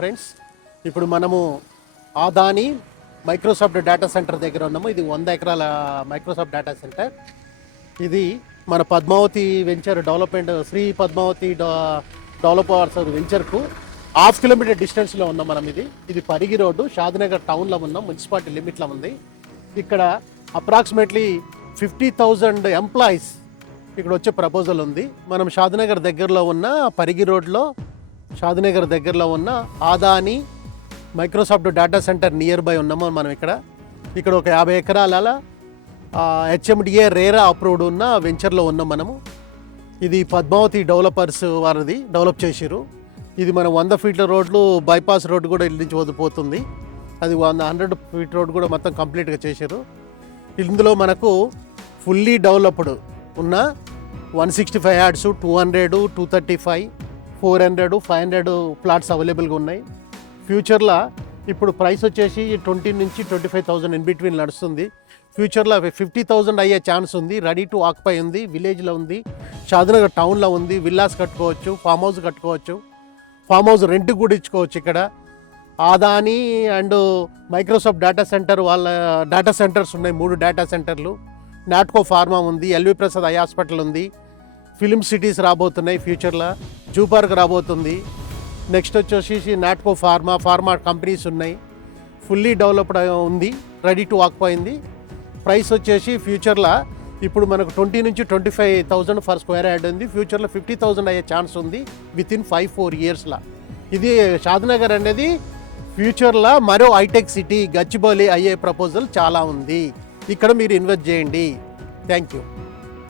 Friends. ఇప్పుడు మనము Adani Microsoft data centre దగ్గర ఉన్నాము. ఇది 100 ఎకరాల మైక్రోసాఫ్ట్ డేటా సెంటర్. ఇది మన Padmavati venture development, Shri Padmavati developers వెంచర్కు 1/2 కిలోమీటర్ డిస్టెన్స్లో ఉన్నాం మనం. ఇది పరిగి రోడ్డు, షాద్నగర్ టౌన్లో ఉన్నాం, మున్సిపాలిటీ లిమిట్లో ఉంది. ఇక్కడ అప్రాక్సిమేట్లీ 50,000 ఎంప్లాయీస్ ఇక్కడ వచ్చే ప్రపోజల్ ఉంది. మనం షాద్నగర్ దగ్గరలో ఉన్న పరిగి రోడ్లో, షాద్నగర్ దగ్గరలో ఉన్న Adani Microsoft data centre near by ఉన్నాము మనం. ఇక్కడ ఒక 50 ఎకరాల HMDA రేరా అప్రూవ్డ్ ఉన్న వెంచర్లో ఉన్నాం మనము. ఇది పద్మావతి డెవలపర్స్ వారిది డెవలప్ చేసిరు. ఇది మన 100 ఫీట్ల రోడ్లు, బైపాస్ రోడ్డు కూడా ఇల్లు నుంచి వదిలిపోతుంది. అది 100 ఫీట్ రోడ్ కూడా మొత్తం కంప్లీట్గా చేశారు. ఇందులో మనకు ఫుల్లీ డెవలప్డ్ ఉన్న 165 యార్డ్స్, 200, 235, 400, 500 ప్లాట్స్ అవైలబుల్గా ఉన్నాయి. ఫ్యూచర్లో ఇప్పుడు ప్రైస్ వచ్చేసి 20 నుంచి 25,000 ఇన్ బిట్వీన్ నడుస్తుంది. ఫ్యూచర్లో 50,000 అయ్యే ఛాన్స్ ఉంది. రెడీ టు ఆక్యుపై ఉంది, విలేజ్లో ఉంది, షాద్నగర్ టౌన్లో ఉంది. విల్లాస్ కట్టుకోవచ్చు, ఫామ్ హౌస్ కట్టుకోవచ్చు, ఫామ్ హౌస్ రెంట్ కూడా ఇచ్చుకోవచ్చు. ఇక్కడ Adani and Microsoft data centre వాళ్ళ డేటా సెంటర్స్ ఉన్నాయి, 3 డేటా సెంటర్లు. నాట్కో ఫార్మా ఉంది, ఎల్వి ప్రసాద్ ఐ హాస్పిటల్ ఉంది, ఫిలిం సిటీస్ రాబోతున్నాయి ఫ్యూచర్లో, జూ పార్క్ రాబోతుంది. నెక్స్ట్ వచ్చేసి నాట్కో ఫార్మా కంపెనీస్ ఉన్నాయి. ఫుల్లీ డెవలప్డ్ ఉంది, రెడీ టు ఆక్యుపై ఉంది. ప్రైస్ వచ్చేసి ఫ్యూచర్లో ఇప్పుడు మనకు 20 నుంచి 25,000 ఫర్ స్క్వేర్ యార్డ్ ఉంది. ఫ్యూచర్లో 50,000 అయ్యే ఛాన్స్ ఉంది వితిన్ 5-4 ఇయర్స్లో. ఇది షాద్నగర్ అనేది ఫ్యూచర్లో మరో హైటెక్ సిటీ, గచ్చిబౌలి అయ్యే ప్రపోజల్ చాలా ఉంది. ఇక్కడ మీరు ఇన్వెస్ట్ చేయండి. Thank you.